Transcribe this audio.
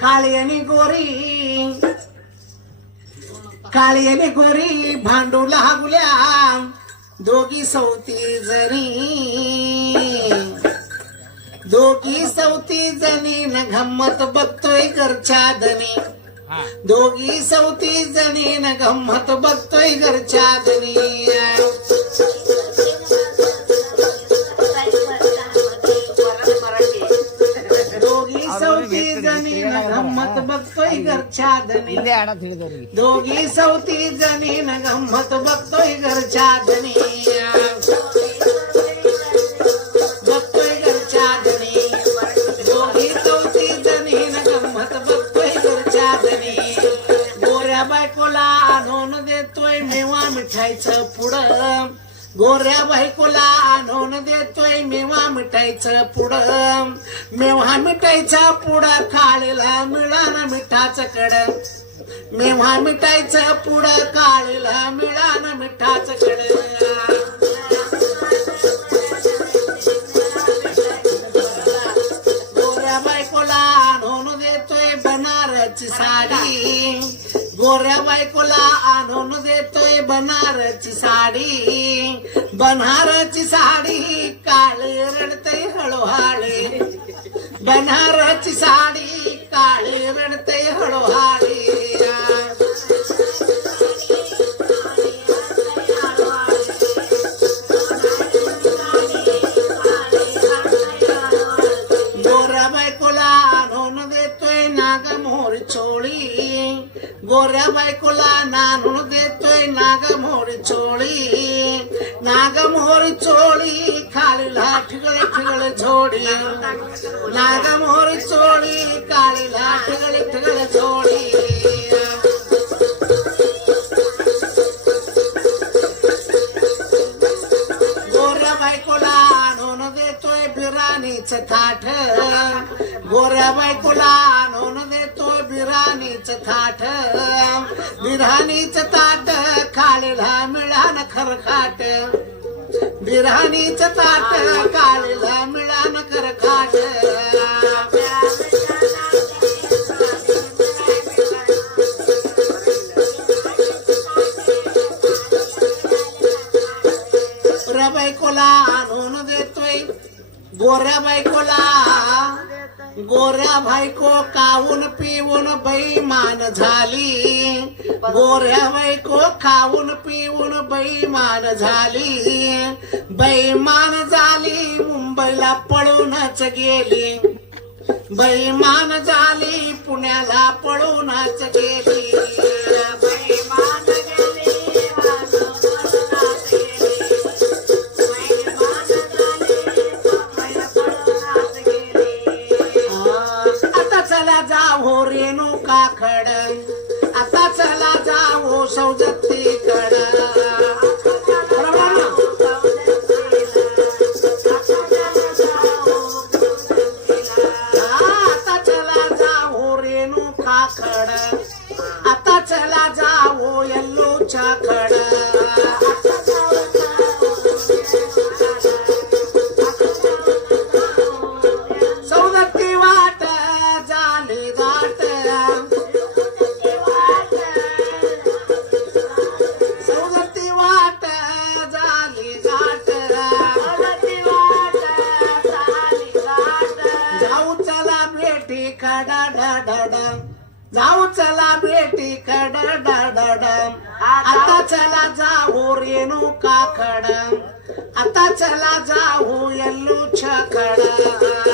काळी आणि गोरी काळी आणि गोरी भांडू लागल्या दोघी सवती जणी न गंमत बघतोय घरच्या धनी दोघी सवती जणी न गंमत बघतोय घरच्या धनी दोघी सवती जणी न गंमत बघतोय घरच्या धनी दोघी सवती जणी न गंमत बघतोय घरच्या धनी बायकोला आणून देतोय मेवा मिठाईचं पुढं गोऱ्या बायकोला आणून देतोय मेवा मिठाईचं पुढं मेवा मिठाईचा पुढं काळीला मिळाना मिठाचं कड मेवा मिठाईचं पुढं काळीला मिळाना मिठाचं कड गोऱ्या बायकोला आणून देतोय बनारची साडी गोऱ्या बायकोला आणून देतोय बनारची साडी काळे रडतय हळूहाळे बनारची साडी काळे रडतय हळूहाळे गोऱ्या बायकोला आणून देतोय नागमोहर चोळी गोऱ्या बायकोला नानून देतोय नागमोहर चोळी खालीला ठिगळ ठिगळ झोडी नागमोहर चोळी काळीला ठिगळ ठिगळ झोडी गोऱ्या बायकोला आणून देतोय बिराणीचं थाठ गोऱ्या बायकोला आणून देतोय बिराणीचं ताट काळीला मिळान खरखाट बिराणीचं ताट काळीला मिळान खरखाट बायकोला आणून देतोय गोऱ्या बायको काऊन पिऊन बैमान झाली गोऱ्या बायको खाऊन पिऊन बैमान झाली मुंबईला पळूनच गेली बैमान झाली पुण्याला पळूनच गेली जाओ रेणुका खड आता चला जाओ सौजती कड आता चला जाओ रेणुका खड आता चला जाओ यल्लोच्या खड जाऊ चला बेटी कड आता चला जाऊ रेणुका खड आता चला जाऊ यल्लूच्या खड